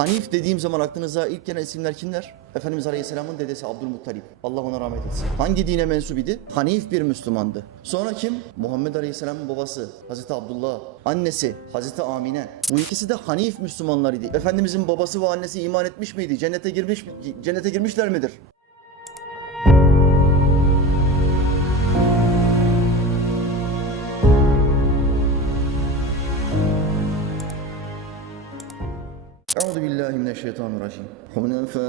Hanif dediğim zaman aklınıza ilk gelen isimler kimler? Efendimiz Aleyhisselam'ın dedesi Abdülmuttalip. Allah ona rahmet etsin. Hangi dine mensup idi? Hanif bir Müslümandı. Sonra kim? Muhammed Aleyhisselam'ın babası Hazreti Abdullah. Annesi Hazreti Amine. Bu ikisi de Hanif Müslümanlar idi. Efendimizin babası ve annesi iman etmiş miydi? Cennete girmiş cennete girmişler midir? أعوذ بالله من الشيطان الرجيم حنفاء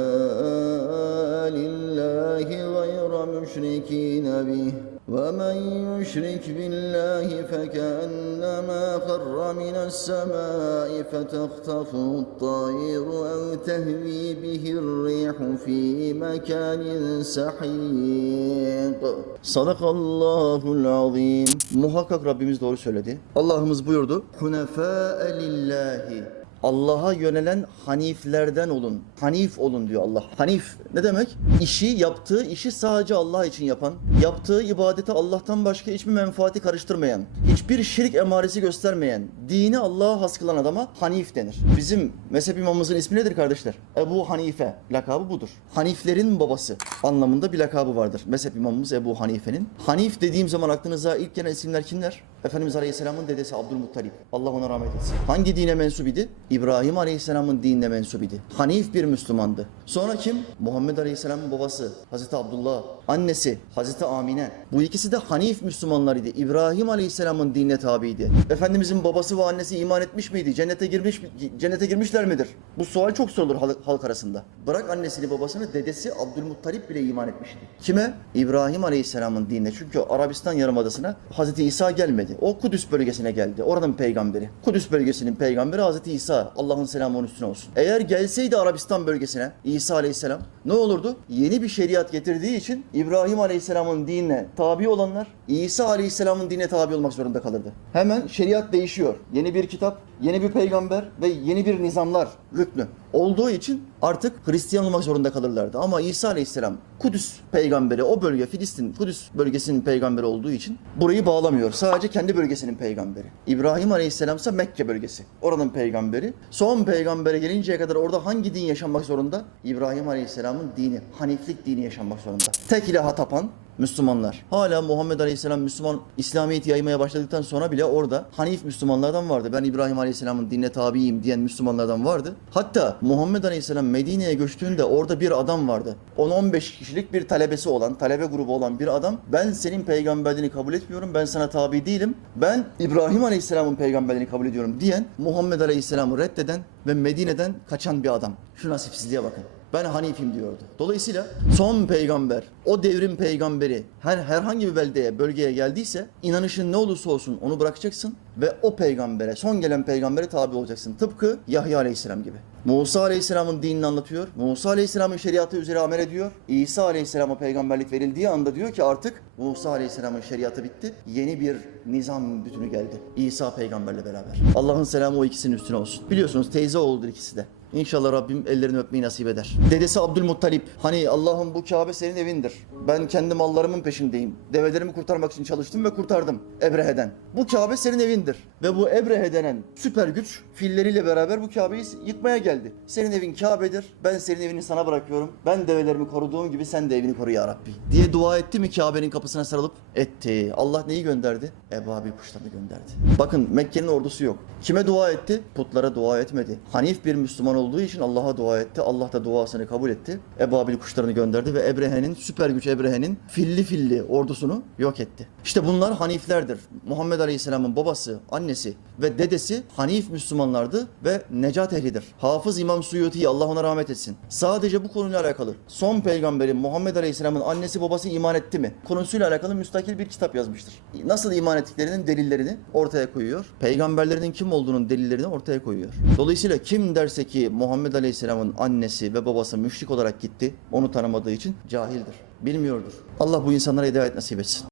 لله غير مشركين به ومن يشرك بالله فكأنما خر من السماء فتخطفه الطير أو تهوي به الريح في مكان سحيق صدق الله العظيم Muhakkak Rabbimiz doğru söyledi. Allah'ımız buyurdu. Hunefa lillahi Allah'a yönelen haniflerden olun. Hanif olun diyor Allah. Hanif ne demek? İşi, yaptığı işi sadece Allah için yapan, yaptığı ibadeti Allah'tan başka hiçbir menfaati karıştırmayan, hiçbir şirk emaresi göstermeyen, dini Allah'a has kılan adama Hanif denir. Bizim mezhep imamımızın ismi nedir kardeşler? Ebu Hanife. Lakabı budur. Haniflerin babası anlamında bir lakabı vardır. Mezhep imamımız Ebu Hanife'nin. Hanif dediğim zaman aklınıza ilk gelen isimler kimler? Efendimiz Aleyhisselam'ın dedesi Abdülmuttalip. Allah ona rahmet etsin. Hangi dine mensup idi? İbrahim Aleyhisselam'ın dinine mensup idi. Hanif bir Müslümandı. Sonra kim? Muhammed Aleyhisselam'ın babası Hazreti Abdullah. Annesi Hazreti Amine. Bu ikisi de Hanif Müslümanlar idi. İbrahim Aleyhisselam'ın dinine tabiydi. Efendimizin babası ve annesi iman etmiş miydi? Cennete girmiş cennete girmişler midir? Bu sual çok sorulur halk, arasında. Bırak annesini babasını dedesi Abdülmuttalip bile iman etmişti. Kime? İbrahim Aleyhisselam'ın dinine. Çünkü Arabistan Yarımadası'na Hazreti İsa gelmedi. O Kudüs bölgesine geldi. Oranın peygamberi. Kudüs bölgesinin peygamberi Hazreti İsa. Allah'ın selamı onun üstüne olsun. Eğer gelseydi Arabistan bölgesine İsa Aleyhisselam ne olurdu? Yeni bir şeriat getirdiği için İbrahim Aleyhisselam'ın dinine tabi olanlar İsa Aleyhisselam'ın dinine tabi olmak zorunda kalırdı. Hemen şeriat değişiyor. Yeni bir kitap, yeni bir peygamber ve yeni bir nizamlar rüknü olduğu için artık Hristiyan olmak zorunda kalırlardı. Ama İsa Aleyhisselam Kudüs peygamberi, o bölge Filistin, Kudüs bölgesinin peygamberi olduğu için burayı bağlamıyor. Sadece kendi bölgesinin peygamberi. İbrahim Aleyhisselam ise Mekke bölgesi. Oranın peygamberi. Son peygambere gelinceye kadar orada hangi din yaşanmak zorunda? İbrahim Aleyhisselam'ın dini, Haniflik dini yaşanmak zorunda. Tek ilaha tapan, Müslümanlar. Hala Muhammed Aleyhisselam Müslüman İslamiyet'i yaymaya başladıktan sonra bile orada Hanif Müslümanlardan vardı. Ben İbrahim Aleyhisselam'ın dinine tabiyim diyen Müslümanlardan vardı. Hatta Muhammed Aleyhisselam Medine'ye göçtüğünde orada bir adam vardı. 10-15 kişilik bir talebesi olan, talebe grubu olan bir adam. Ben senin peygamberliğini kabul etmiyorum. Ben sana tabi değilim. Ben İbrahim Aleyhisselam'ın peygamberliğini kabul ediyorum diyen Muhammed Aleyhisselam'ı reddeden ve Medine'den kaçan bir adam. Şu nasipsizliğe bakın. Ben Hanifim diyordu. Dolayısıyla son peygamber, o devrin peygamberi her herhangi bir beldeye, bölgeye geldiyse inanışın ne olursa olsun onu bırakacaksın ve o peygambere, son gelen peygambere tabi olacaksın. Tıpkı Yahya Aleyhisselam gibi. Musa Aleyhisselam'ın dinini anlatıyor. Musa Aleyhisselam'ın şeriatı üzere amel ediyor. İsa Aleyhisselam'a peygamberlik verildiği anda diyor ki artık Musa Aleyhisselam'ın şeriatı bitti. Yeni bir nizam bütünü geldi. İsa peygamberle beraber. Allah'ın selamı o ikisinin üstüne olsun. Biliyorsunuz teyze oğuldur ikisi de. İnşallah Rabbim ellerini öpmeyi nasip eder. Dedesi Abdülmuttalip hani Allah'ım bu Kabe senin evindir. Ben kendi mallarımın peşindeyim. Develerimi kurtarmak için çalıştım ve kurtardım Ebrehe'den. Bu Kabe senin evindir. Ve bu Ebrehe denen süper güç filleriyle beraber bu Kabe'yi yıkmaya geldi. Senin evin Kabe'dir. Ben senin evini sana bırakıyorum. Ben develerimi koruduğum gibi sen de evini koru ya Rabbi. Diye dua etti mi Kabe'nin kapısına sarılıp? Etti. Allah neyi gönderdi? Ebabil kuşlarını gönderdi. Bakın Mekke'nin ordusu yok. Kime dua etti? Putlara dua etmedi. Hanif bir Müslüman olduğu için Allah'a dua etti. Allah da duasını kabul etti. Ebabil kuşlarını gönderdi ve Ebrehe'nin süper güç Ebrehe'nin filli filli ordusunu yok etti. İşte bunlar Haniflerdir. Muhammed Aleyhisselam'ın babası, annesi ve dedesi Hanif Müslümanlardı ve necat ehlidir. Hafız İmam Suyuti Allah ona rahmet etsin. Sadece bu konuyla alakalı son peygamberin Muhammed Aleyhisselam'ın annesi babası iman etti mi? Konusuyla alakalı müstakil bir kitap yazmıştır. Nasıl iman ettiklerinin delillerini ortaya koyuyor. Peygamberlerinin kim olduğunun delillerini ortaya koyuyor. Dolayısıyla kim derse ki Muhammed Aleyhisselam'ın annesi ve babası müşrik olarak gitti, onu tanımadığı için cahildir. Bilmiyordur. Allah bu insanlara hidayet nasip etsin.